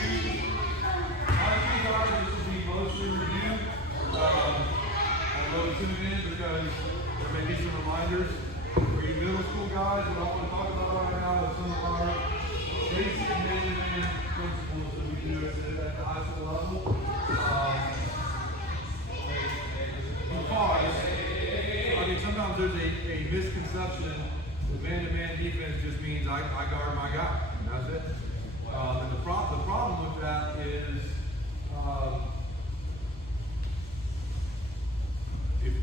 review. Honestly, guys, this will be mostly review. Although tune in because there may be some reminders for you middle school guys. What I want to talk about right now is some of our basic man-to-man principles that we do at the high school level. Because, I mean, sometimes there's a misconception that man-to-man defense just means I guard my guy, and that's it. And the problem with that is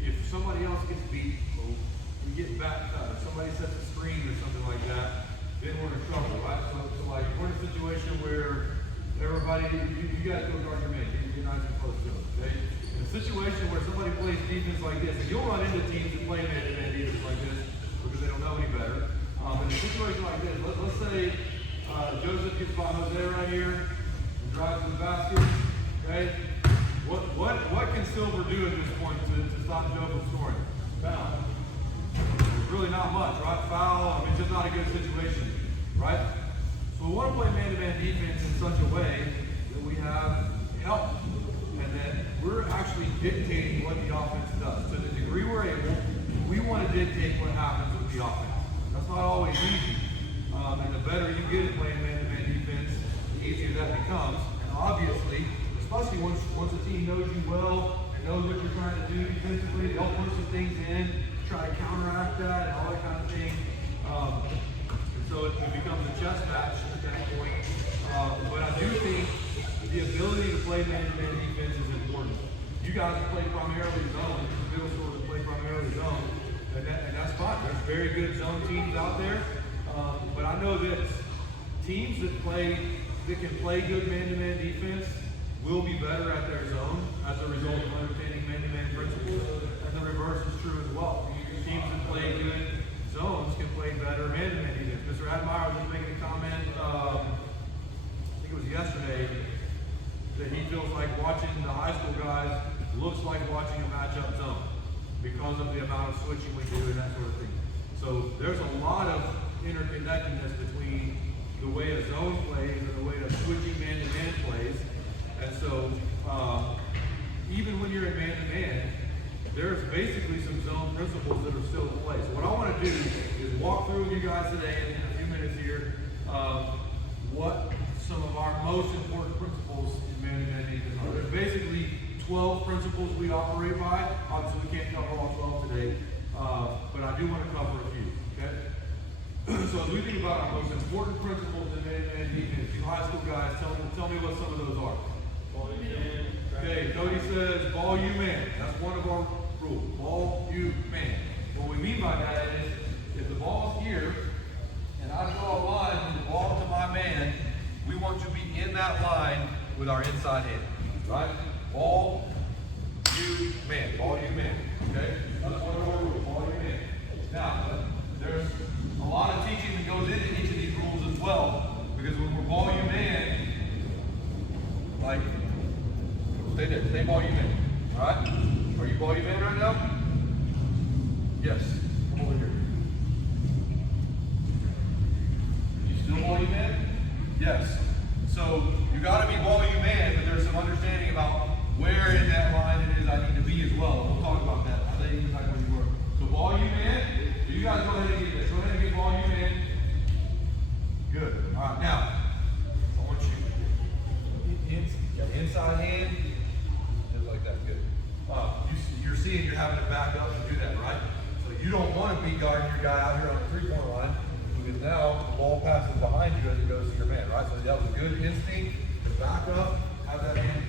if somebody else gets beat, or we get back cut, if somebody sets a screen or something like that, then we're in trouble, right? So like we're in a situation where everybody, you got to go guard your man, you're not even close to him, okay? In a situation where somebody plays defense like this, and you'll run into teams that play man-to-man defense like this because they don't know any better. In a situation like this, let's say Joseph gets by Jose right here and drives to the basket, okay? What can Silver do at this point to stop Joe from scoring? Foul. There's really not much, right? Foul, I mean, it's just not a good situation, right? So we want to play man-to-man defense in such a way that we have help and that we're actually dictating what the offense does. To the degree we're able, we want to dictate what happens with the offense. That's not always easy. And the better you get at playing man-to-man defense, the easier that becomes. And obviously, especially once a team knows you well and knows what you're trying to do defensively, they'll put some things in, try to counteract that and all that kind of thing. And so it becomes a chess match at that point. But I do think the ability to play man-to-man defense is important. You guys play primarily zone, middle schools play primarily zone, and that's fine. There's very good zone teams out there. But I know that teams that can play good man-to-man defense will be better at their zone as a result of understanding man-to-man principles, and the reverse is true as well. Teams that play good zones can play better man-to-man defense. Mr. Admire was just making a comment, I think it was yesterday, that he feels like watching the high school guys looks like watching a matchup zone because of the amount of switching we do and that sort of thing. So there's a lot of interconnectedness between the way a zone plays and the way a switching man-to-man plays. And so even when you're in man-to-man, there's basically some zone principles that are still in place. So what I want to do is walk through with you guys today in a few minutes here what some of our most important principles in man-to-man defense are. There's basically 12 principles we operate by. Obviously we can't cover all 12 today, but I do want to cover a few, okay? So as we think about our most important principles in man-to-man defense, you high school guys, tell me what some of those are. Ball you man. Okay, Cody says ball you man. That's one of our rules. Ball you man. What we mean by that is if the ball's here and I draw a line from the ball to my man, we want to be in that line with our inside hand. Right? Ball you man. Ball you man. Okay? That's one of our rules. Ball you man. Now, there's a lot of teaching that goes into each of these rules as well, because when we're ball you man, like, stay there, stay ball you man. Alright? Are you ball you man right now? Yes. Come over here. You still ball you man? Yes. So you gotta be ball you man, but there's some understanding about where in that line it is I need to be as well. We'll talk about that. I'll tell you exactly where you work. So ball you man. So you guys go ahead and get this. Go ahead and get ball you man. Good. Alright, now I want you inside hand. Just like that. Good. You're seeing you're having to back up to do that, right? So you don't want to be guarding your guy out here on the three-point line, because now the ball passes behind you as it goes to your man, right? So that was a good instinct to back up, have that hand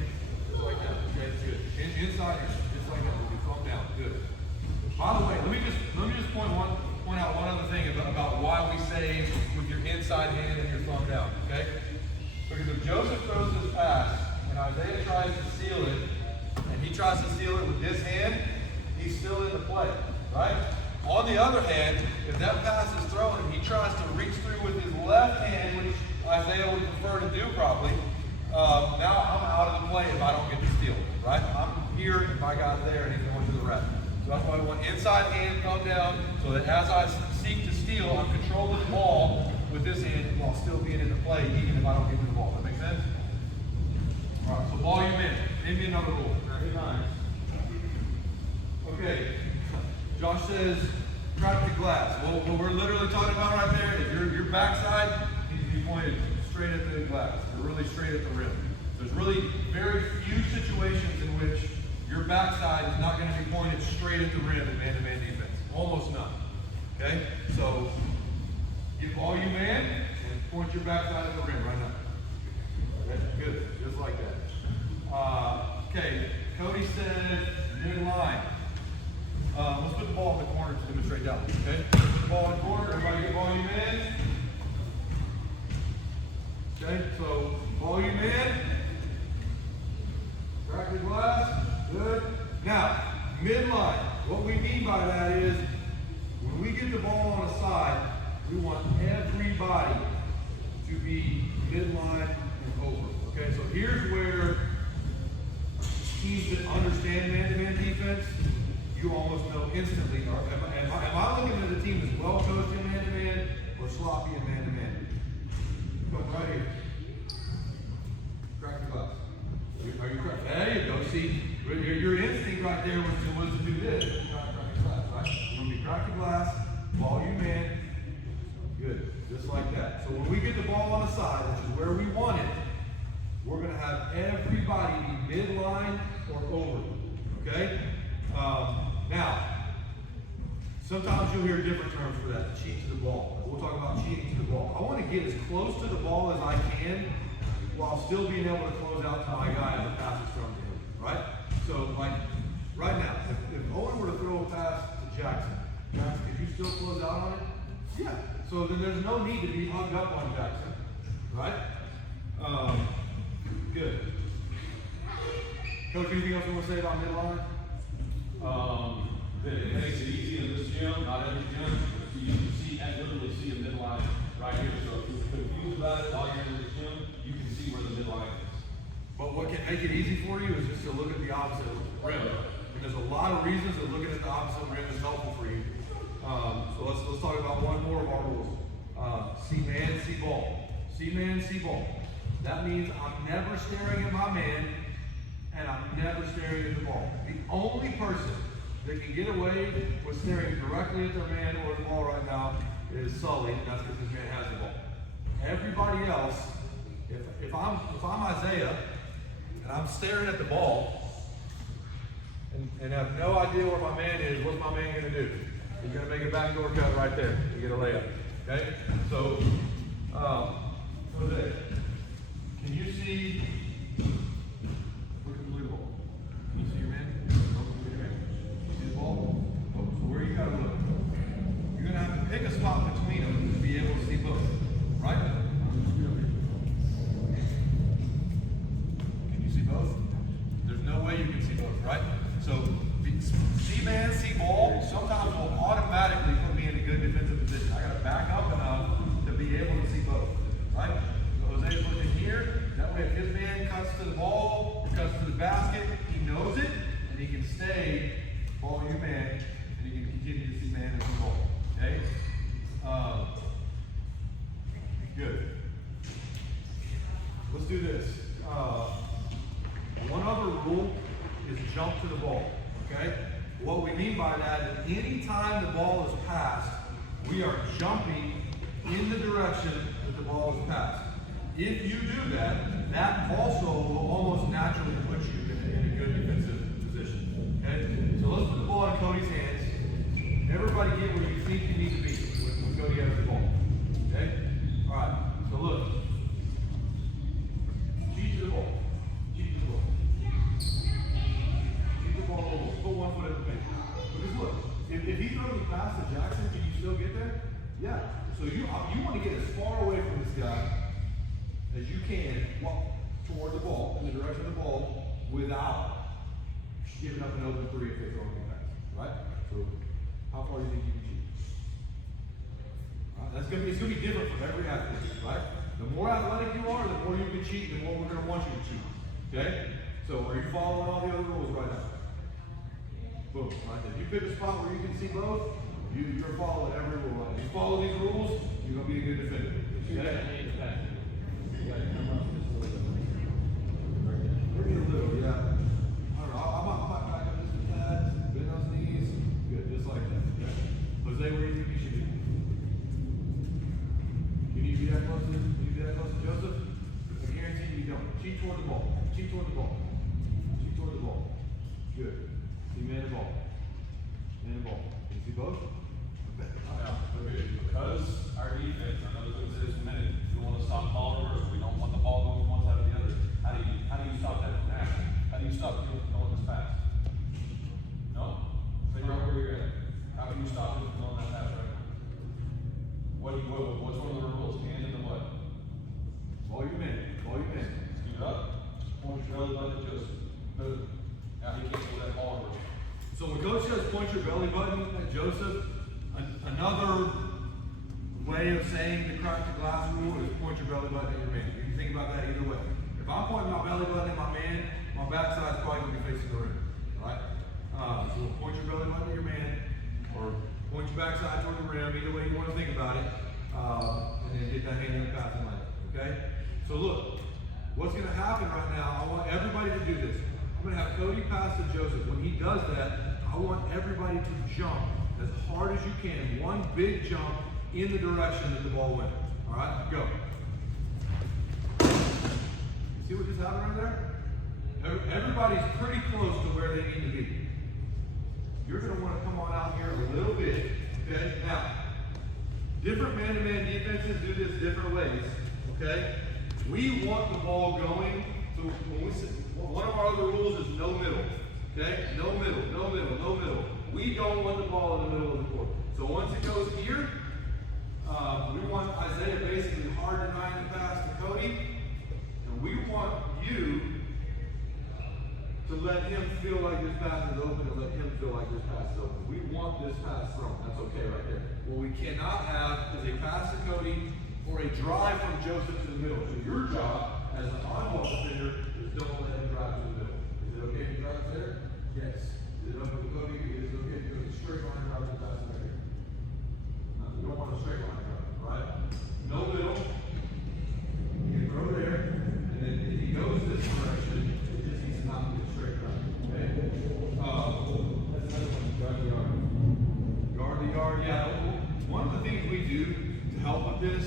just like that. Okay, good. Inside here, just like that. You thumb down. Good. By the way, let me just point out one other thing about why we say with your inside hand and your thumb down. Okay? Because if Joseph throws this pass and Isaiah tries to steal it, and he tries to steal it with this hand, he's still in the play, right? On the other hand, if that pass is thrown and he tries to reach through with his left hand, which Isaiah would prefer to do probably, now I'm out of the play if I don't get to steal, right? I'm here and my guy's there and he's going to the ref. So that's why we want inside hand thumb down, so that as I seek to steal, I'm controlling the ball with this hand while still being in the play, even if I don't get to the ball. That make sense? name me another rule. Okay, Josh says, crack the glass. Well, what we're literally talking about right there is your backside needs to be pointed straight at the glass, or really straight at the rim. There's really very few situations in which your backside is not going to be pointed straight at the rim in man-to-man defense. Almost none. Okay? So, give all you man and point your backside at the rim right now. Okay? Good. Just like that. Okay. Cody said mid-line. Let's put the ball in the corner to demonstrate that one. Okay? Put the ball in the corner. Everybody get volume in. Okay? So, volume in. Crack the glass. Good. Now, midline. What we mean by that is, when we get the ball on a side, we want everybody to be midline and over. Okay, so here's where teams that understand man-to-man defense, you almost know instantly, am I looking at a team that's well coached in man-to-man or sloppy in man-to-man? Come right here. Crack the glass. Are you correct? There you go. See, your instinct right there was to do this. Crack the glass, right? You're going to be crack the glass, volume in. Good. Just like that. So when we get the ball on the side, which is where we want it, we're going to have everybody be midline or over. Okay? Now, sometimes you'll hear different terms for that. Cheat to the ball. We'll talk about cheating to the ball. I want to get as close to the ball as I can while still being able to close out to my guy as the pass is thrown to him, right? So, like, right now, if Owen were to throw a pass to Jackson, could you still close out on it? Yeah. So then there's no need to be hugged up on Jackson, right? Good. Coach, anything else you want to say about midline? That it makes it easy in this gym, not every gym. You can see and literally see a midline right here. So if you're confused about it while you're in the gym, you can see where the midline is. But what can make it easy for you is just to look at the opposite rim. And there's a lot of reasons that looking at the opposite rim is helpful for you. So let's talk about one more of our rules. See man, see ball. See man, see ball. That means I'm never staring at my man and I'm never staring at the ball. The only person that can get away with staring directly at their man or the ball right now is Sully, and that's because his man has the ball. Everybody else, if I'm Isaiah and I'm staring at the ball and have no idea where my man is, what's my man gonna do? He's gonna make a backdoor cut right there to get a layup. Okay? So Jose, can you see? Look at the blue ball. Can you see your man? You see the ball? Oh, so where you gotta look? You're gonna have to pick a spot between them to be able to see both. Right? Can you see both? There's no way you can see both, right? So see man, see ball, sometimes will automatically put me in a good defensive position. I gotta back up enough to be able to see both, right? So Jose's looking here, that way if his man cuts to the ball, cuts to the basket, he knows it, and he can stay ball you man, and he can continue to see man and see ball, okay? Good. Let's do this. One other rule is jump to the ball, okay? What we mean by that is anytime the ball is passed, we are jumping in the direction that the ball is passed. If you do that, that also will almost naturally put you in a good defensive position, okay? So let's put the ball in Cody's hands. Everybody get where you think you need to be when Cody has the ball, okay? All right, so look. Cheat to the ball. Cheat to the ball. Cheat the ball over. Put 1 foot at the bench. But just look. If he throws a pass to Jackson, can you still get there? Yeah. So you want to get as far away from this guy as you can walk toward the ball, in the direction of the ball, without giving up an open three if they throw a pass. Right? So how far do you think you can cheat? It's going to be different from every athlete, right? The more athletic you are, the more you can cheat, the more we're going to want you to cheat. Okay? So are you following all the other rules right now? Boom. Right there. You pick a spot where you can see both, you're following every rule. If you follow these rules, you're going to be a good defender. Okay? You got to come up just a little bit. Bring it a little, yeah. Cheat toward the ball. Cheat toward the ball. Cheat toward the ball. Good. See man the ball. Man the ball. Can you see both? Because our defense, I know it's this minute, we want to stop ball runners, we don't want the ball going one side or the other. How do you stop that from happening? How do you stop people from going this fast? No? Stay right where you're at. How can you stop them from going that fast right now? What's one of the rules? Hand in the what? Ball your man. Ball your man. Scoot up, point your belly button, just boom. Now he can't go that ball over. So when coach says point your belly button at Joseph, another way of saying the crack the glass rule is point your belly button at your man. You can think about that either way. If I'm pointing my belly button at my man, my backside's probably going to be facing the rim, right? So point your belly button at your man, or point your backside toward the rim, either way you want to think about it, and then get that hand in the passing lane, okay? So look, what's going to happen right now, I want everybody to do this. I'm going to have Cody pass to Joseph. When he does that, I want everybody to jump as hard as you can. One big jump in the direction that the ball went. All right, go. See what just happened right there? Everybody's pretty close to where they need to be. You're going to want to come on out here a little bit, okay? Now, different man-to-man defenses do this different ways, okay? We want the ball going, so when we say, one of our other rules is no middle, okay? No middle, no middle, no middle. We don't want the ball in the middle of the court. So once it goes here, we want Isaiah basically hard denying the pass to Cody, and we want you to let him feel like this pass is open and let him feel like this pass is open. We want this pass thrown. That's okay right there. What we cannot have is a pass to Cody or a drive from Joseph to the middle. So your job as an on-ball defender is don't let him drive to the middle. Is it okay if he drives there? Yes. Is it okay with Cody? Is it okay if you do a straight line drive to the pass right here? No, we don't want a straight line drive, right? No middle. You can throw there, and then if he goes this direction, it just needs to not be a straight drive. Okay? That's another one. Guard the yard. Guard the yard, yeah. One of the things we do to help with this,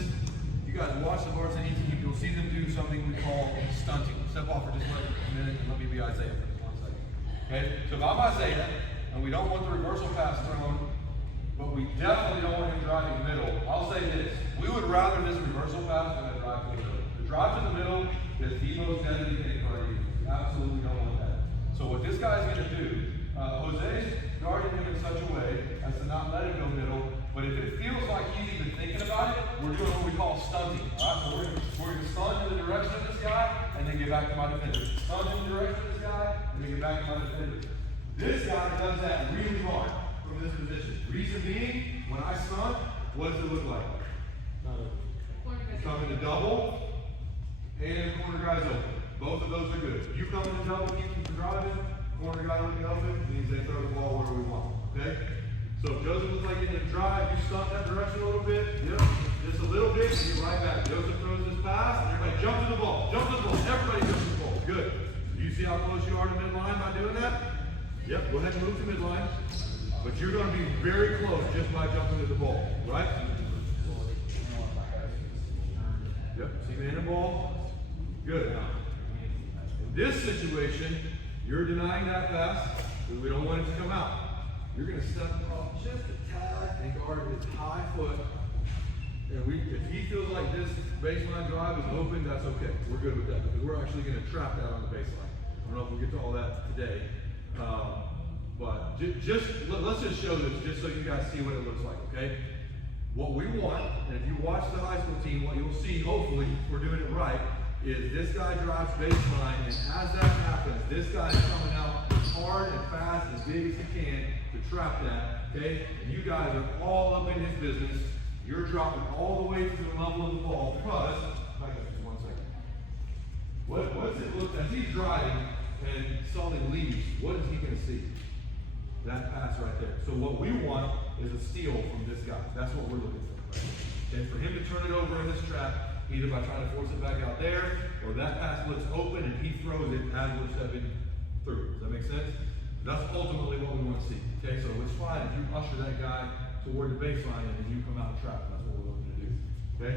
you guys watch the varsity team, you'll see them do something we call stunting. Step off for just a minute and let me be Isaiah for just 1 second. Okay? So if I'm Isaiah, and we don't want the reversal pass thrown, but we definitely don't want him driving middle, I'll say this. We would rather this reversal pass than a drive to the middle. The drive to the middle is the most deadly thing for our defense. We absolutely don't want that. So what this guy's going to do, Jose's guarding him in such a way as to not let him go middle, but if it feels like he's even thinking about it, we're doing what we call stunting. All right? So we're going to stunt in the direction of this guy, and then get back to my defender. Stunt in the direction of this guy, and then get back to my defender. This guy does that really hard from this position. Reason being, when I stunt, what does it look like? It's coming to double, and the corner guy's open. Both of those are good. You come to double, keep from driving, corner guy looking open, means they throw the ball where we want. Okay? So if Joseph looks like getting a drive, you stunt that direction a little bit, yep, just a little bit, and get right back. Joseph throws this pass, and everybody jump to the ball. Jump to the ball. Everybody jump to the ball. Good. Do you see how close you are to midline by doing that? Yep, go ahead and move to midline. But you're going to be very close just by jumping to the ball, right? Yep, see man the ball. Good. In this situation, you're denying that pass, because we don't want it to come out. You're going to step off just a tad and guard his high foot. And if he feels like this baseline drive is open, that's okay. We're good with that, because we're actually going to trap that on the baseline. I don't know if we'll get to all that today. But let's just show this just so you guys see what it looks like, okay? What we want, and if you watch the high school team, what you'll see, hopefully, if we're doing it right, is this guy drives baseline, and as that happens, this guy is coming out hard and fast, as big as he can, to trap that, okay? And you guys are all up in his business. You're dropping all the way to the level of the ball, because, back up just 1 second. What's it look, as he's driving, and Sully leaves, what is he going to see? That pass right there. So what we want is a steal from this guy. That's what we're looking for. Right? And for him to turn it over in this trap, either by trying to force it back out there, or that pass looks open and he throws it as we're stepping through. Does that make sense? That's ultimately what we want to see. Okay, so it's fine if you usher that guy toward the baseline and then you come out and trap him. That's what we're looking to do. Okay?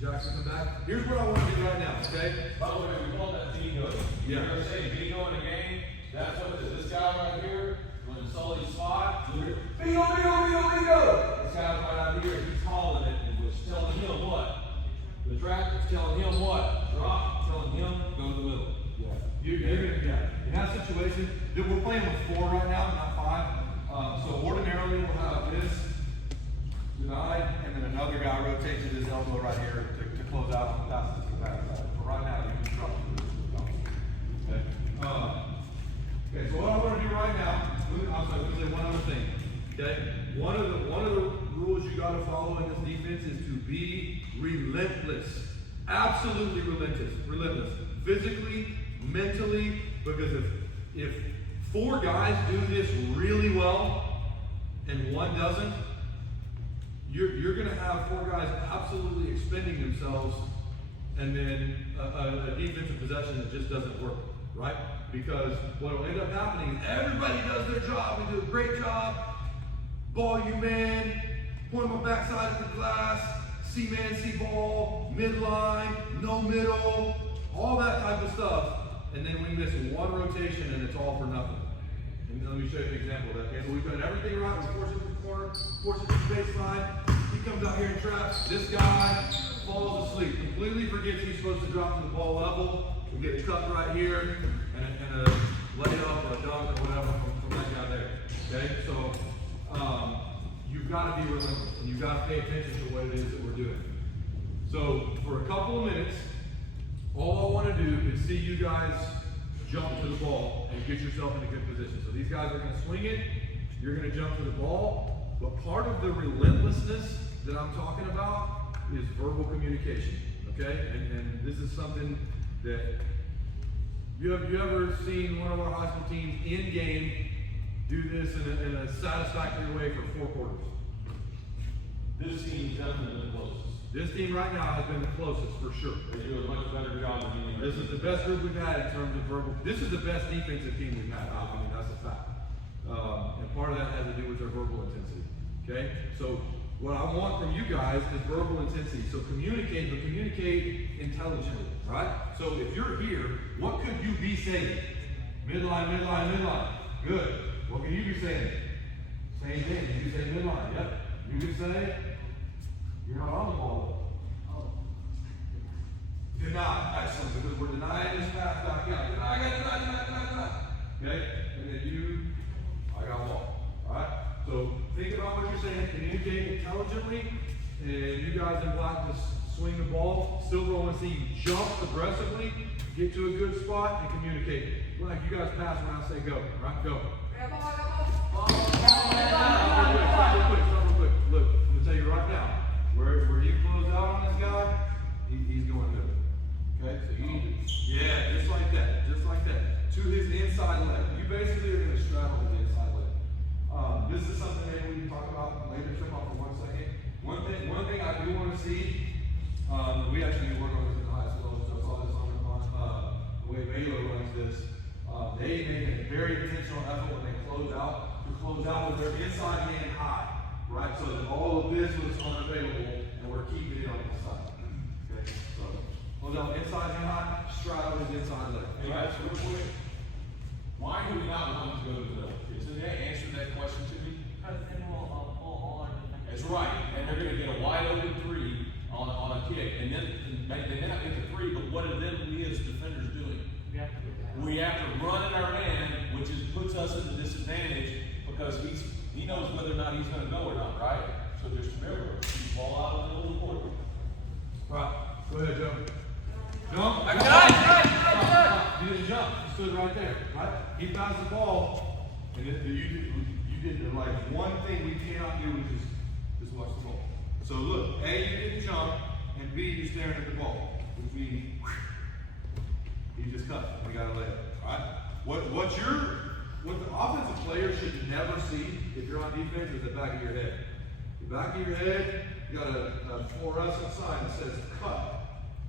Jackson, come back. Here's what I want to do right now, okay? By the way, we call that bingo. Yeah. You're gonna say bingo in a game, that's what it is. This guy right here, when Sully's spot, bingo, bingo, bingo, bingo. This guy's right out here, he's calling it, and was telling him what? The track is telling him what? Drop, telling him, go to the middle. Yeah. You're gonna, yeah. In that situation, we're playing with 4 right now, not 5. So ordinarily we'll have this denied, and then another guy rotates to his elbow right here to close out on the pass to the back side. But right now, you can drop it. Okay. Okay, so what I want to do right now, I'm sorry, I'm going to say one other thing. Okay? One of the rules you got to follow in this defense is to be relentless. Absolutely relentless. Physically, mentally, because if 4 guys do this really well and 1 doesn't, you're going to have 4 guys absolutely expending themselves, and then a defensive possession that just doesn't work, right? Because what will end up happening is everybody does their job. We do a great job. Ball you man, point my backside of the glass, see man, see ball, midline, no middle, all that type of stuff. And then we miss 1 rotation and it's all for nothing. And let me show you an example of that. Okay, so we've done everything right. We force it to the corner, force it to the baseline. He comes out here and traps. This guy falls asleep. Completely forgets he's supposed to drop to the ball level. We get cut right here and a layup or a dunk or whatever from that guy there. Okay, so you've got to be relentless and you've got to pay attention to what it is that we're doing. So for a couple of minutes, all I want to do is see you guys jump to the ball and get yourself in a good position. So these guys are going to swing it, you're going to jump to the ball, but part of the relentlessness that I'm talking about is verbal communication, okay? And this is something that you ever seen one of our high school teams in game do this in a satisfactory way for 4 quarters? This team's definitely the closest. This team right now has been the closest for sure. They do a much better job than any other. This is the best group we've had in terms of verbal. This is the best defensive team we've had. I mean, that's a fact. And part of that has to do with their verbal intensity. Okay? So what I want from you guys is verbal intensity. So communicate, but communicate intelligently. Right? So if you're here, what could you be saying? Midline, midline, midline. Good. What can you be saying? Same thing. You can say midline. Yep. You can say, you're not on the ball. Oh. Deny. Excellent. Because we're denying this pass back out. Deny. Okay? And then I got ball. Alright? So think about what you're saying. Communicate intelligently. And you guys in black just swing the ball. Silver, I want to see you jump aggressively, get to a good spot, and communicate. Like you guys pass when I say go. Alright? Go. Stop real quick. Look, I'm going to tell you right now. Where you close out on this guy, he's going good. Okay? So you need to, yeah, just like that. To his inside leg. You basically are going to straddle his inside leg. This is something that we can talk about later. Check off for 1 second. One thing I do want to see, we actually work on this in high school, so I saw this on the way Baylor runs this. They make a very intentional effort when they close out with their inside hand high. Right, so that all of this was unavailable, and we're keeping it on the side. Okay, so close out inside hand high, straddle his inside leg. Hey guys, real quick, why do we not want to go to the middle? Isn't that answer that question to me? Because then we'll pull on. That's right, and they're going to get a wide open 3 on a kick, and then they may not get the 3, but what are then we as defenders doing? We have to run in our man, which puts us at a disadvantage because he knows whether or not he's going to go or not, right? So just remember, keep the ball out of the middle of the court. Right, go ahead, Joe. Jump. He didn't jump. He stood right there. Right? He passed the ball, and you did like one thing we cannot do, which is just watch the ball. So look, A, you didn't jump, and B, you're staring at the ball, which means you just cut. We got to lay it. All right. What the offensive player should never see if you're on defense is the back of your head. The back of your head, you got a fluorescent sign that says cut.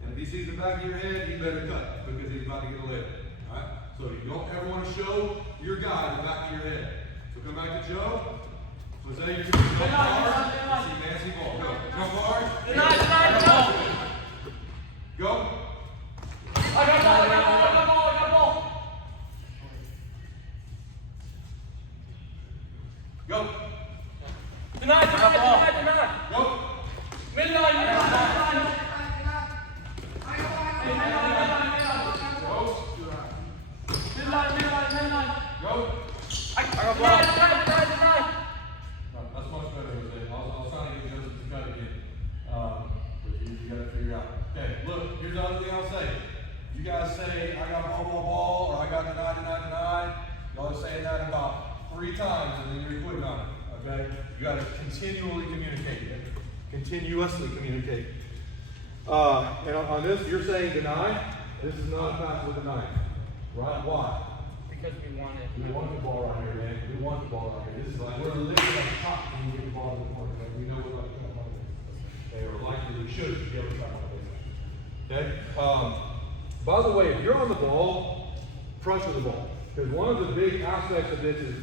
And if he sees the back of your head, he better cut because he's about to get a layup. Alright? So you don't ever want to show your guy the back of your head. So come back to Joe. So say you're going to jump hard. See Nancy ball. Go. Jump hard. Go. I got ball. Go. Deny. Go. Midline. Go. I got ball. No, that's much better, Jose. I was trying to get Joseph to cut again. But you gotta figure out. Okay, look, here's the other thing I'll say. You guys say, I got ball, or I got deny. Y'all are saying that about 3 times, and then you're quitting on it, okay? You gotta continually communicate. Continuously communicate. And on this, you're saying deny. This is not a pass with deny. Right? Why? Because we want it. We want the ball right here, man. We want the ball right here. This is like we're literally on top when we get the ball to the corner. Like we know we're like trying to play this. Okay, or likely we should be able to try to play this. Okay. By the way, if you're on the ball, pressure the ball. Because one of the big aspects of this is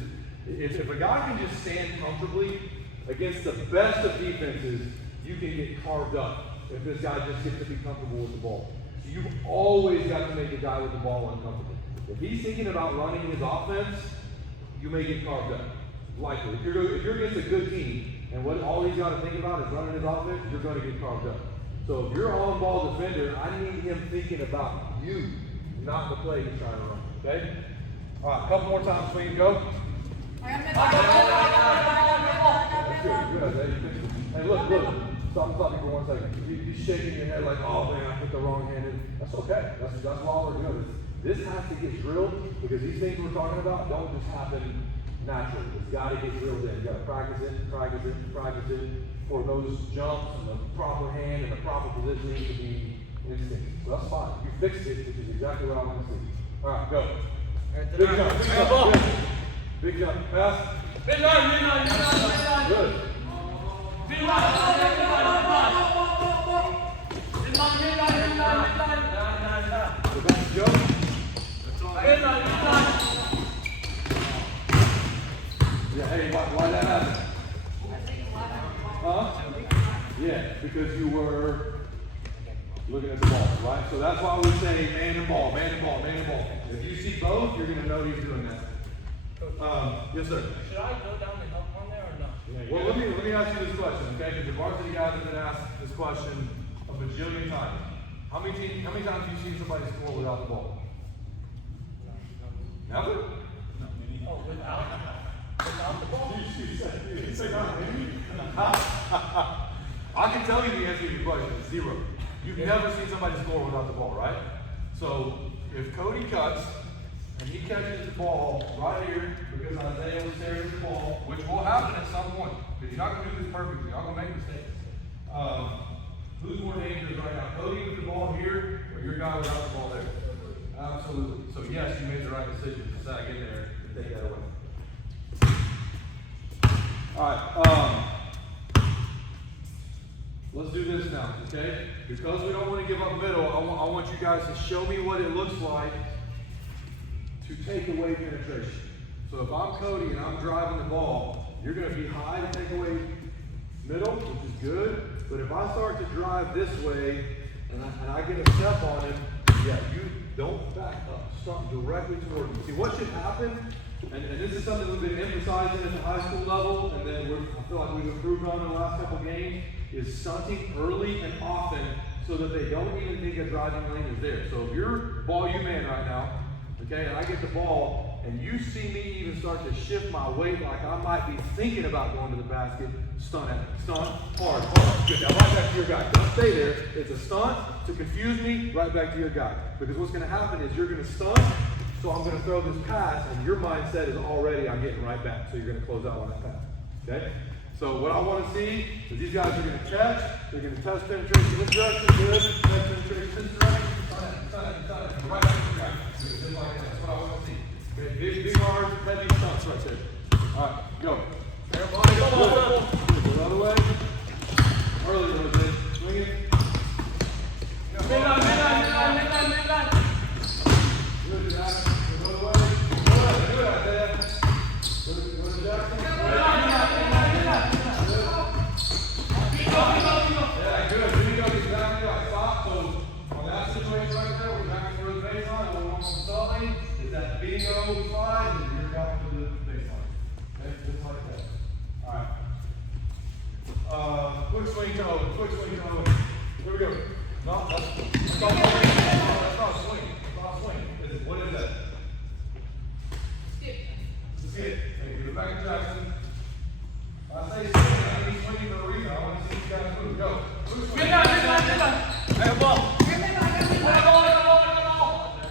if a guy can just stand comfortably against the best of defenses, you can get carved up if this guy just gets to be comfortable with the ball. So you've always got to make a guy with the ball uncomfortable. If he's thinking about running his offense, you may get carved up. Likely. If you're against a good team, and what all he's got to think about is running his offense, you're going to get carved up. So if you're an on-ball defender, I need him thinking about you, not the play he's trying to run. Okay? All right, a couple more times for you. Go. That's good. Good. Hey, look. Stop for 1 second. You're shaking your head like, oh man, I put the wrong hand in. That's okay. That's why we're doing this. This has to get drilled because these things we're talking about don't just happen naturally. It's got to get drilled in. You got to practice it for those jumps and the proper hand and the proper positioning to be instinct. So that's fine. You fixed it, which is exactly what I want to see. All right, go. Big jump. Big jump. Pass. Good. So that's Joe. Yeah, hey, why that happen? Huh? Yeah, because you were looking at the ball, right? So that's why we say man and ball. If you see both, you're going to know he's doing that. Yes, sir. Should I go down and help on there or no? Well, let me ask you this question, okay? Because the varsity guys have been asked this question a bajillion times. How many times have you seen somebody score without the ball? Never? Oh, without the ball? I can tell you the answer to your question. It's 0. You've never seen somebody score without the ball, right? So if Cody cuts and he catches the ball right here because Isaiah was staring at the ball, which will happen at some point, because you're not going to do this perfectly. You're not going to make mistakes. Who's more dangerous right now? Cody with the ball here or your guy without the ball there? Absolutely. So yes, you made the right decision to sag in there and take that away. Alright, let's do this now, okay? Because we don't want to give up middle, I want you guys to show me what it looks like to take away penetration. So if I'm Cody and I'm driving the ball, you're going to be high to take away middle, which is good. But if I start to drive this way and I get a step on him, yeah, you don't back up. Start directly toward him. See, what should happen, and this is something we've been emphasizing at the high school level, and then I feel like we've improved on in the last couple games, is stunting early and often so that they don't even think a driving lane is there. So if you're ball you man right now, okay, and I get the ball, and you see me even start to shift my weight like I might be thinking about going to the basket, stunt at me. Stunt, hard. Good, now right back to your guy. Don't stay there. It's a stunt to confuse me, right back to your guy. Because what's going to happen is you're going to stunt, so I'm going to throw this pass, and your mindset is already, I'm getting right back, so you're going to close out on that pass. Okay? So what I want to see is these guys are going to catch, they're going to test penetration this direction, good, test penetration this direction, stunt it, right back to your guy. Just like that. That's what I want to see. Okay, big hard, heavy stunts right there. All right, go. Go the other way. Early, Jose. Swing it. Midline. Good, Jack. Go the other way. Good, Isaiah. Good, Jackson. Yeah, good. Here you go. Exactly right. Stop. So on that bingo slide, and you're down to the baseline. Okay, just like that. Alright. Quick swing to Owen, quick swing to Owen. Here we go. No, that's not a swing. That's not a swing. What is that? Skip. Okay, get it back to Jackson. I say swing, I need swinging for a reason. I want to see you guys move. Go. Quick swing. Midnight. Hey, ball.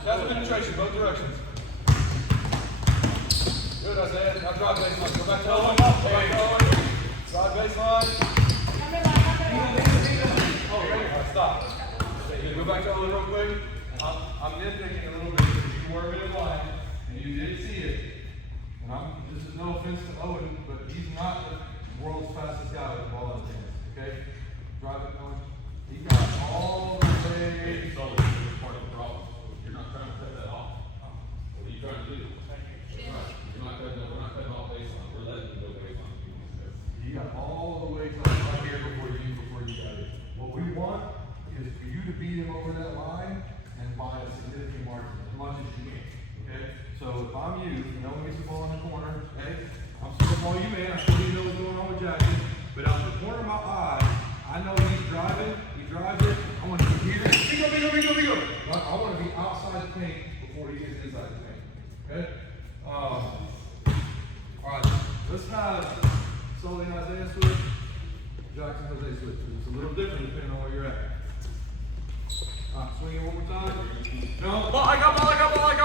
That's penetration, both directions. Good, Isaiah. Now drive baseline. Go back to Owen. Go back to Owen. Drive baseline. Alright, stop. Okay, go back to Owen real quick. I'm nitpicking a little bit because you were in line and you did see it. And this is no offense to Owen, but he's not the world's fastest guy with the ball in his hands. Okay? Drive it, Owen. He got all the way. So, part of the problem. You're not trying to cut that off. What are you trying to do? You're not cutting, we're not cutting off baseline. We're letting you go baseline. You got all the way to right here before you got it. What we want is for you to beat him over that line and by a significant margin, as much as you can. Okay? So if I'm you, no one gets the ball in the corner, okay? I'm still the ball you man, I still need to know what's going on with Jackson. But out the corner of my eye, I know he's driving, he drives it, I want to be here. Bingo. I want to be outside the paint before he gets inside the paint. Okay? Alright, let's have Sully and Isaiah switch. Jackson Jose switch. It's a little different depending on where you're at. Alright, swing it one more time. No. Ball, I got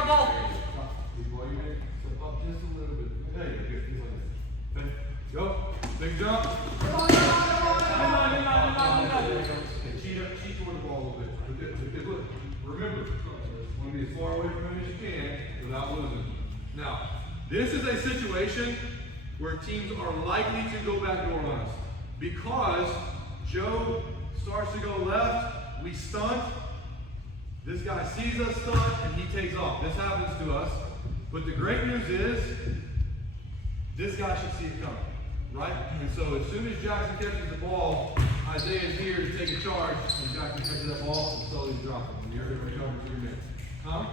ball. Before you make step up just a little bit. There you go. He's like that. Okay. Go. Big jump. Okay, cheat toward the ball a little bit. Okay, look. Remember, you want to be as far away from him as you can without losing. Now, this is a situation where teams are likely to go back door on us. Because Joe starts to go left, we stunt. This guy sees us stunt and he takes off. This happens to us. But the great news is, this guy should see it coming, right? And so as soon as Jackson catches the ball, Isaiah's here to take a charge, and Jackson catches that ball and slowly drops it. And you're going to recover 2 minutes. Huh?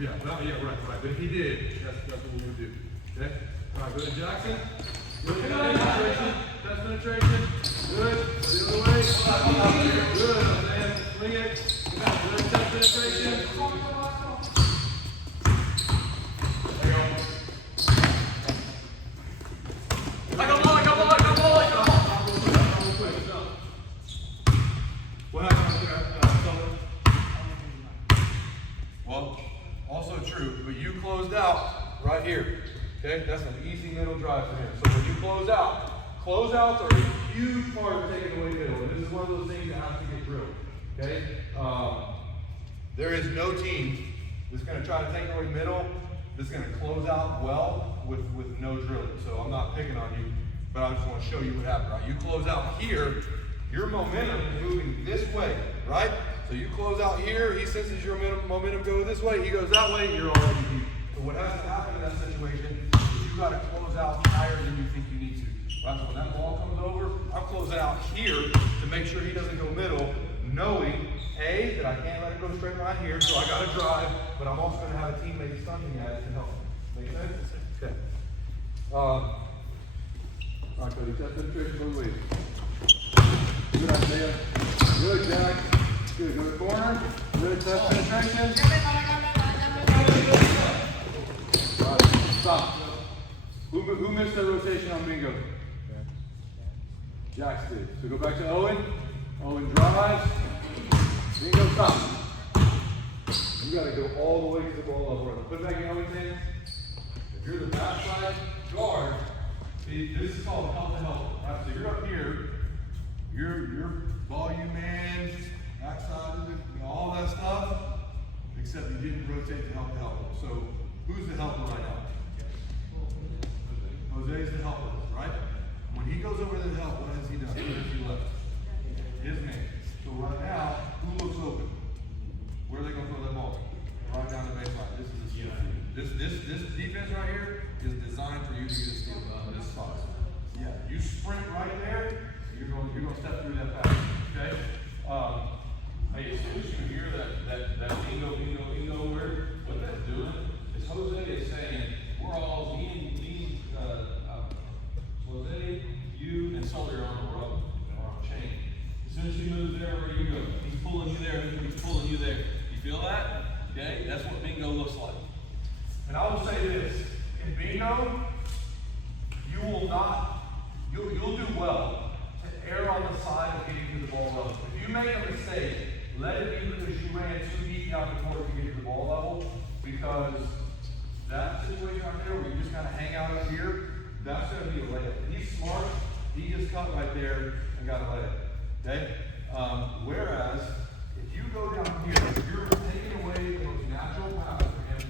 Yeah, well, yeah, right. But if he did, that's what we're going to do. Okay? All right, go to Jackson. Good penetration. Test penetration. Good. The other way. Good. Isaiah, swing it. Good test penetration. I got ball. What happened there? Well, also true, but you closed out right here. Okay, that's an easy middle drive from here. So when you closeouts are a huge part of taking away middle, and this is one of those things that has to get drilled. Okay, there is no team that's going to try to take away middle that's going to close out well with no drilling. So I'm not picking on you, but I just want to show you what happened. Right, you close out here, your momentum is moving this way, right? So you close out here, he senses your momentum go this way, he goes that way, you're already deep. So what has to happen in that situation is you got to close out higher than you think you need to. Right? So when that ball comes over, I'm closing out here to make sure he doesn't go middle, knowing A, that I can't let it go straight line here, so I got to drive, but I'm also going to have a teammate stunting at it to help. Make sense? Okay. All right, Cody, test penetration both ways. Good, Isaiah. Good, Jack. Good, go to the corner. Good, test penetration. All right, stop. Who missed that rotation on bingo? Jax did. So go back to Owen. Owen drives. Bingo, stop. You got to go all the way to the ball level. Put it back in Owen's hands. If you're the backside guard, see, this is called help to help. Right, so you're up here. You're volume man, backside, all that stuff, except you didn't rotate to help the helper. So who's the helper right now? Jose's the helper, right? When he goes over to the help, what has he done? What has he left? His man. So right now, who looks open? Where are they going to throw that ball? Right down the baseline. This is a steal. This defense right here is designed for you to get a steal in this spot. Yeah, you sprint right there. You're going to step through that pass. Okay. Hey, as soon as you hear that bingo word, what the You feel that? Okay, that's what bingo looks like. And I will say this, in bingo, you will not, you'll do well to err on the side of getting to the ball level. If you make a mistake, let it be because you ran too deep down the court to get to the ball level, because that situation right there where you just kind of hang out up here, that's going to be a layup. If he's smart, he just cut right there and got a layup. Okay? Whereas, if you go down here, you're taking away the most natural pass for him,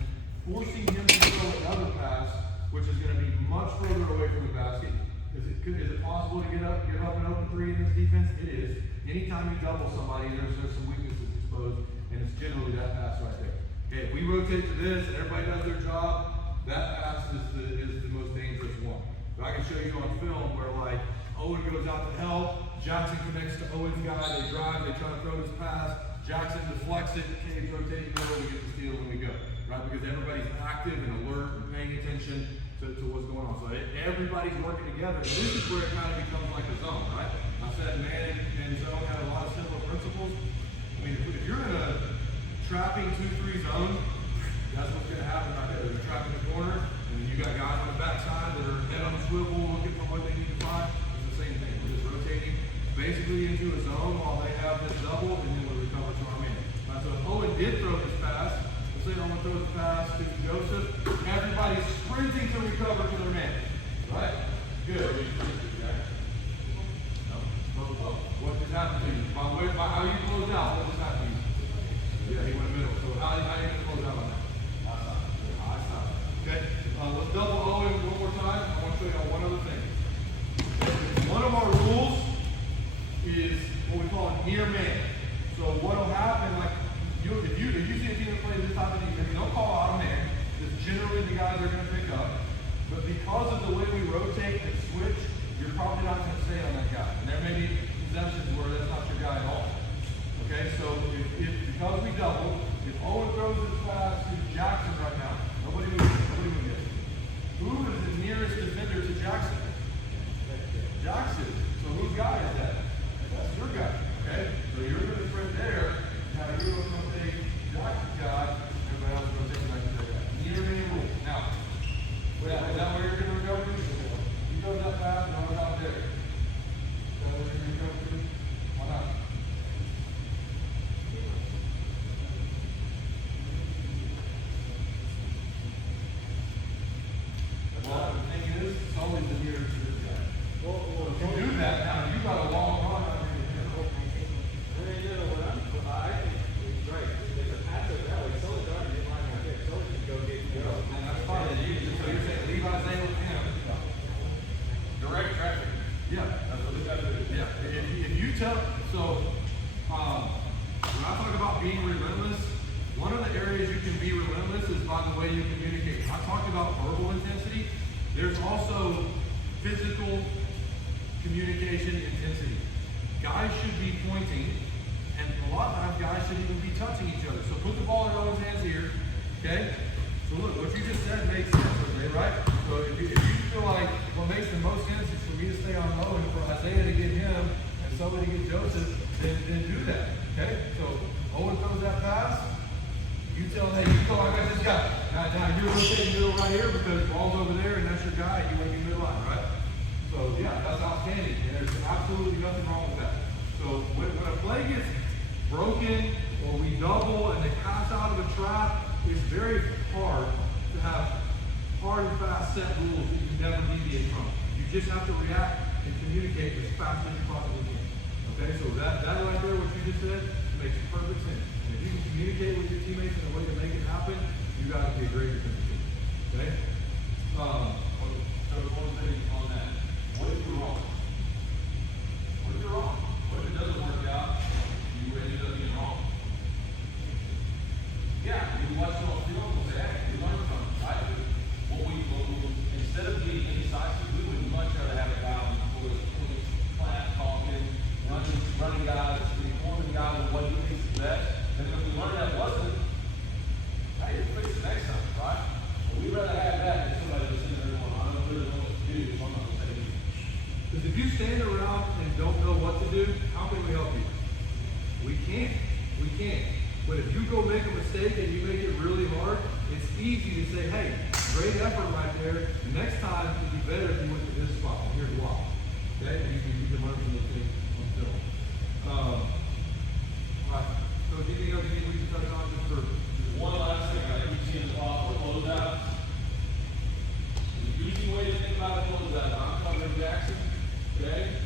forcing him to throw another pass, which is going to be much further away from the basket. Is it possible to get up and open three in this defense? It is. Anytime you double somebody, there's some weaknesses exposed, and it's generally that pass right there. Okay, if we rotate to this and everybody does their job, that pass is the most dangerous one. But I can show you on film where like Owen goes out to help, Jackson connects to Owen's guy, they drive, they try to throw this pass, Jackson deflects it, Cade's rotating middle, we get the steal and we go. Right? Because everybody's active and alert and paying attention to what's going on. So everybody's working together. And this is where it kind of becomes like a zone, right? I said man and zone have a lot of similar principles. I mean, if you're in a trapping 2-3 zone, that's what's going to happen right there. They're trapping the corner, and then you got guys on the backside that are head on the swivel looking for what they need to find. It's the same thing. We're just rotating basically into a zone while they have this double, and then we recover to our man. Right, so if Owen did throw this pass, let's say Owen throws the pass to Joseph, everybody's sprinting to recover to their man. Right? Good. What just happened to you? By how you closed out, what just happened to you? Yeah, he went middle. So how you going to close out on that? I stop. Okay? Let's double Owen one more time. I want to show you one other thing. One of our rules is what we call a near man. So what will happen, like, if you see a team that plays this type of defense, don't call out a man. It's generally the guys they're going to pick up. But because of the way we rotate and switch, you're probably not going to stay on that guy. And there may be possessions where that's not your guy at all. Okay, so if because we double, if Owen throws this pass to Jackson right now, nobody moves it. Who is the nearest defender to Jackson? Jackson. So whose guy is that? That's your guy. Okay? So you're going to sprint there. Now you're going to rotate Jackson's guy. Everybody else is going to take back to their guy. Near man rule. Now, is that where you're going to recover to? You go that fast and I was out there. Is that where you're going to recover to? Why not? Well, the thing is, it's always the nearest to this guy. If you do that, now you got a long run out here. And that's fine. So you're saying leave Isaiah with him. Direct traffic. Yeah. That's what they got to do. Yeah. If you tell, so when I talk about being relentless, one of the areas you can be relentless is by the way you communicate. I talked about verbal intensity. There's also physical communication intensity. Guys should be pointing, and a lot of times guys should even be touching each other. So put the ball in Owen's hands here, okay? So look, what you just said makes sense, okay, right? So if you feel like what makes the most sense is for me to stay on Owen, for Isaiah to get him, and somebody to get Joseph, then do that, okay? So Owen throws that pass, you tell him, hey, you go, I got this guy. Now you're rotating middle right here because the ball's over there and that's your guy, you want to be middle line, right? So yeah, that's outstanding, and there's absolutely nothing wrong with that. So when a play gets broken, or we double and they pass out of a trap, it's very hard to have hard and fast set rules that you never deviate from. You just have to react and communicate as fast as you possibly can. Okay, so that right there, what you just said, makes perfect sense. And if you can communicate with your teammates in a way to make it happen, you guys will be a great defensive team. Okay? So one thing on that. What if you're wrong? What if you're wrong? What if it doesn't work out? You ended up being wrong. Yeah, we watch it on film and say, hey, we learned from it, right? Instead of being indecisive, we would much rather have a guy on the court class talking, running guys, informing guys of what he thinks is best. And if we learn that wasn't, hey, you'll fix it next time, right? But we'd rather have that than somebody that's in there going, I don't really know what to do, so I'm not going to say anything. Because if you stand around and don't know what to do, how can we help you? We can't. We can't. But if you go make a a mistake and you make it really hard, it's easy to say, hey, great effort right there. Next time it'd be better if you went to this spot. Here's why. Okay? And you can learn from the thing on film. All right. So anything else we can touch on just for One last thing, I think you see in the top for closeouts. The easy way to think about a closeout, I'm covering Jackson, okay?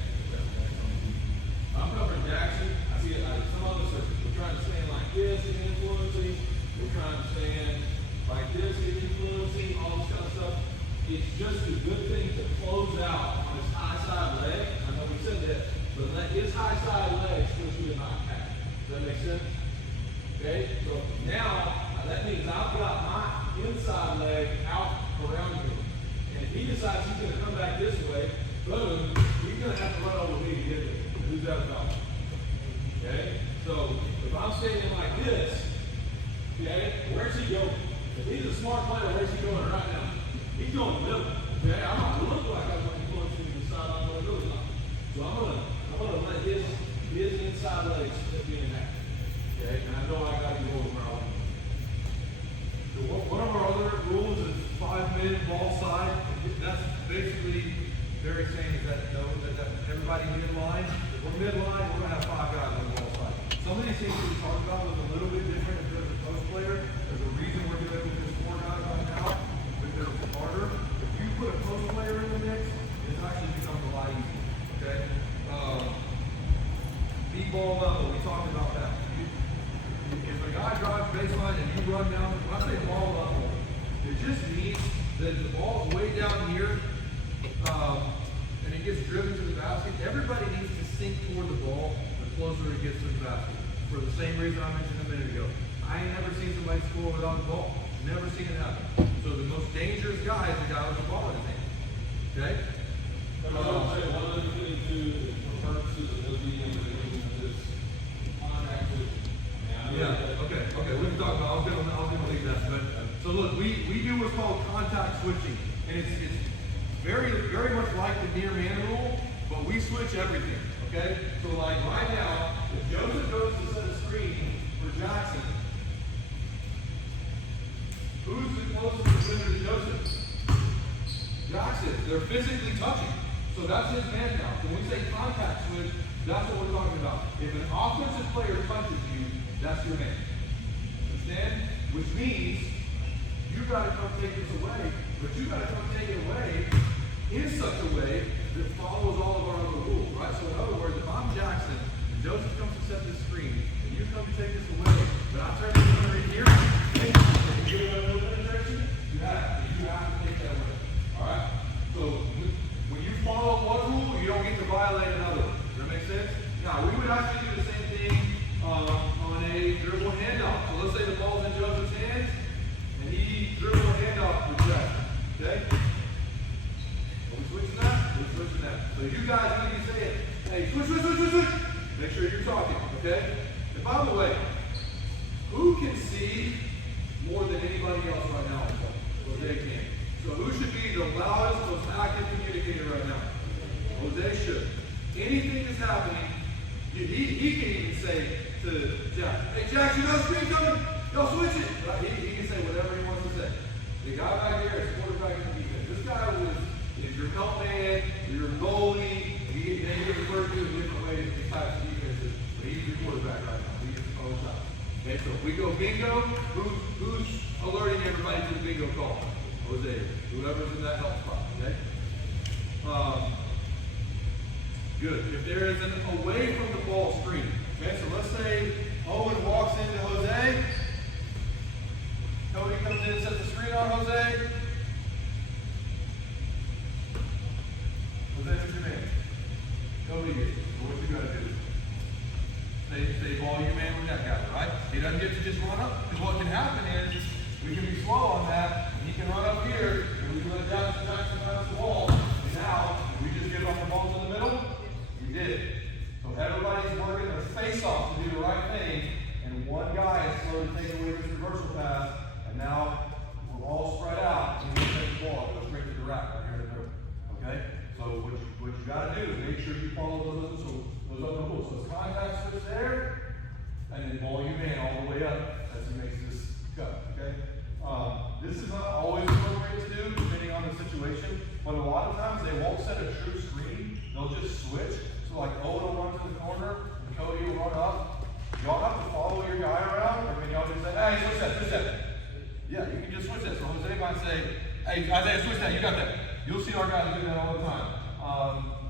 I'm covering Jackson. I see it, some of us we're trying to stand like this, get influencing. We're trying to stand like this, get influencing, all this kind of stuff. It's just a good thing to close out on his high side leg. I know we said that, but let his high side leg push you to knock back. Does that make sense? Okay, so now that means I've got my inside leg out around him. And if he decides he's going to come back this way, boom, he's going to have to run over me to get there. Who's that about? Okay, so if I'm standing like this, okay, where's he going? If he's a smart player, where's he going right now? He's going middle. Okay, I'm not going to look like I'm going to influence him to the sideline, but I'm really not. So I'm going to let his inside legs be in that. Okay, and I know I got to go over my own. So one of our other rules is 5 men, ball side. That's basically very same as that, though, that everybody midline. If we're midline, we're gonna have 5 guys on the ball side. Some of these things we talked about was a little bit different if there's a post player. There's a reason we're doing it with this 4 guys right now, because it's harder. If you put a post player in the mix, it actually becomes a lot easier. Okay? B-ball level, we talked about that. If a guy drives baseline and you run down, when I say ball level, it just means that the ball's way down here, and it gets driven to the basket. Everybody needs to sink toward the ball the closer it gets to the basket. For the same reason I mentioned a minute ago. I ain't never seen somebody score without the ball. Never seen it happen. So the most dangerous guy is the guy with the ball in his hand. Okay? But I would say one other thing too, for purposes of this meeting, is contact with. Yeah, okay, we can talk about, I was gonna leave that, but, so look, we do what's called contact switching, and it's very, very much like the near man rule, but we switch everything, okay? So like right now, if Joseph goes to set a screen for Jackson, who's the closest defender to Joseph? Jackson, they're physically touching, so that's his man now. When we say contact switch, that's what we're talking about. If an offensive player touches you, that's your man. Understand? Which means you gotta come take this away, but you gotta come take it away in such a way that follows all of our other rules, right? So in other words, if I'm Jackson and Joseph comes to set this screen, and you come to take this away, but I turn this over here, and you give it a little penetration, you have to take that away. Alright? So when you follow one rule, you don't get to violate another one. Does that make sense? Now we would actually do the same thing on a dribble handoff. So let's say the ball's in Joseph's hands, and he dribbles a handoff to Jackson. Okay? Are we switching that? We're switching that. So you guys need to say it. Hey, switch. Make sure you're talking, okay? And by the way, who can see more than anybody else right now? Jose can. So who should be the loudest, most active communicator right now? Jose should. Anything that's happening, he can even say to Jack, hey Jack, you know screen coming? Yo, switch it. Right? He can say whatever he wants to say. The guy back there is quarterback in the defense. This guy is your help man, your goalie. They get referred to in different ways in types of defenses, but he's your quarterback right now. He gets the call shot. Okay, so if we go bingo, who's alerting everybody to the bingo call? Jose, whoever's in that help spot, okay? Good. If there is an away from the ball screen, okay, so let's say Owen walks into Jose. Cody comes in and sets the screen on Jose. Jose, who's your man? Cody is. So what you gotta do? Stay ball your man with that guy, right? He doesn't get to just run up. Because what can happen is we can be slow on that, and he can run up here, and we can let Jackson pass the ball. And now, we just give up the ball to the middle. We did it. So everybody's working their face off to do the right thing, and one guy is slow to take away this reversal pass, and now we're all spread out, and we take the ball, it goes straight to the rack right here in the middle. Okay? So what you gotta do is make sure you follow those other rules. So it's contact switch there, and then ball your man all the way up as he makes switch that. Yeah, you can just switch that. So Jose might say, hey, Isaiah, switch that, you got that. You'll see our guys do that all the time.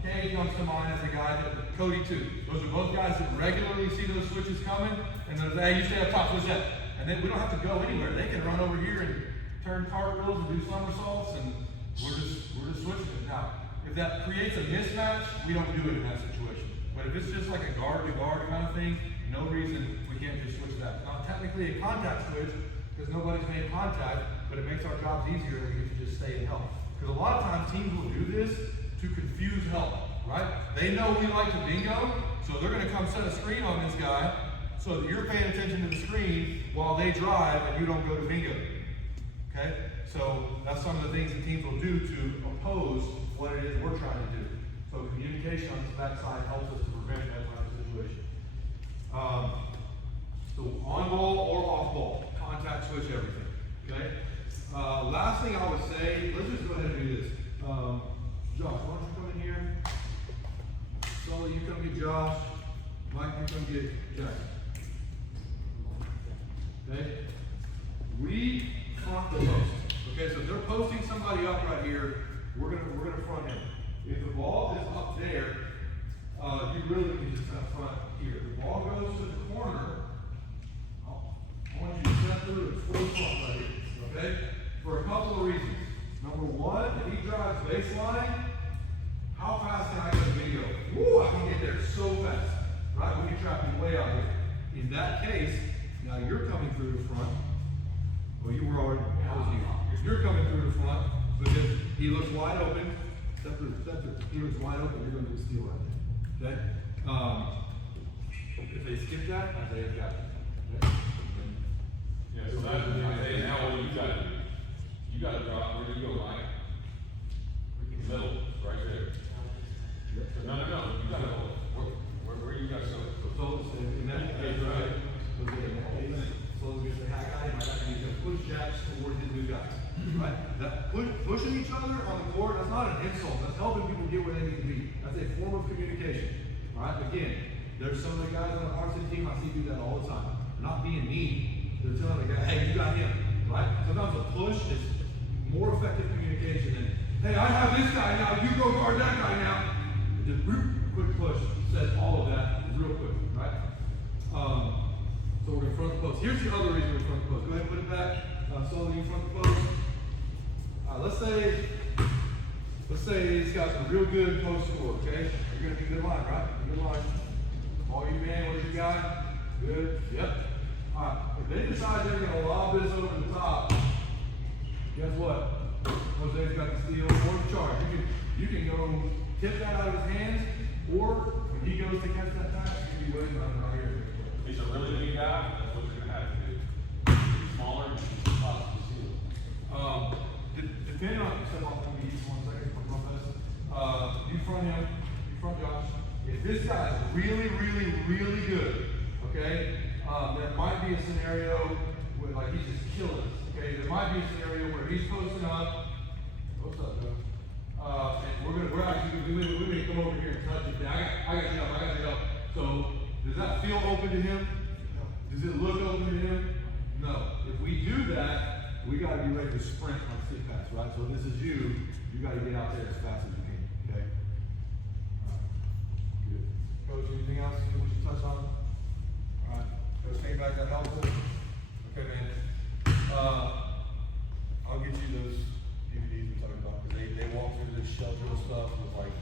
Kay comes to mind as a guy that, Cody too. Those are both guys that regularly see those switches coming, and they're, hey, you stay up top, switch that. And then we don't have to go anywhere. They can run over here and turn cartwheels and do somersaults, and we're just switching it. Now, if that creates a mismatch, we don't do it in that situation. But if it's just like a guard to guard kind of thing, no reason we can't just switch that. Not technically a contact switch, because nobody's made contact, but it makes our jobs easier and we get to just stay and help. Because a lot of times teams will do this to confuse help, right? They know we like to bingo, so they're gonna come set a screen on this guy so that you're paying attention to the screen while they drive and you don't go to bingo. Okay? So that's some of the things that teams will do to oppose what it is we're trying to do. So communication on this backside helps us to prevent that kind of situation. So on ball or off ball, contact switch everything. Okay? Last thing I would say, let's just go ahead and do this. Josh, why don't you come in here? Sully, you come get Josh. Mike, you come get Jackson. Okay? We front the post. Okay, so if they're posting somebody up right here, we're gonna front him. If the ball is up there, you really can just kind of front here. If the ball goes to the corner, I want you to step through and full front right here. Okay? For a couple of reasons. Number one, if he drives baseline, how fast can I go to bingo? Woo, I can get there so fast. Right? We can trap him way out here. In that case, now you're coming through the front. Well, you were already, that was you. If you're coming through the front, because he looks wide open, step through. He looks wide open, you're going to get steal right there. Okay? If they skip that, Isaiah's got it. Okay? Yeah, so that, Isaiah, now what do you gotta do? You gotta drop, where do you go, Mike? Middle, right there. No, you gotta go, where you gotta go? So in that case, right? So we say, hi guy, my guy, he's gonna push Jack towards his new guy. Right? That pushing each other on the court, that's not an insult. That's helping people get where they need to be. That's a form of communication. Right? Again, there's some of the guys on the varsity team I see do that all the time. They're not being mean. They're telling the guy, hey, you got him. Right? Sometimes a push is more effective communication than, hey, I have this guy now, you go guard that guy now. Just quick push says all of that real quick, right? So we're gonna front the post. Here's the other reason we're front the post. Go ahead and put it back. Sully, you front the post. Let's say this guy's a real good post scorer, okay? You're gonna be good line, right? Good line. All you man, what's your guy? Good. Yep. Alright. If they decide they're gonna lob this over the top, guess what? Jose's got the steal or the charge. You can go tip that out of his hands, or when he goes to catch that pass, you can be waiting on him right here. He's a really big guy, that's what you're gonna have to do. He's smaller, and he's possible to seal. Depending on, step off from me 1 second, you front him, you front Josh. If this guy is really good, okay, there might be a scenario where like he's just killing us. Okay, there might be a scenario where he's posting up. What's up, Joe? And we're actually we may come over here and touch it. I got you up. So does that feel open to him? No. Does it look open to him? No. If we do that, we got to be ready to sprint on stick pass, right? So if this is you got to get out there as fast as you can. Okay. Good. Coach, anything else we should touch on? All right. Coach, feedback that helpful. Okay, man. I'll get you those DVDs we talked about because they walk through this shell drill stuff with like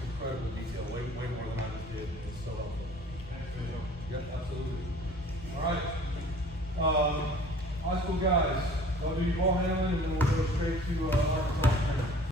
incredible detail, way more than I just did. It's so helpful. Yep, absolutely. All right. High school guys, I'll do your ball handling and then we'll go straight to Arkansas.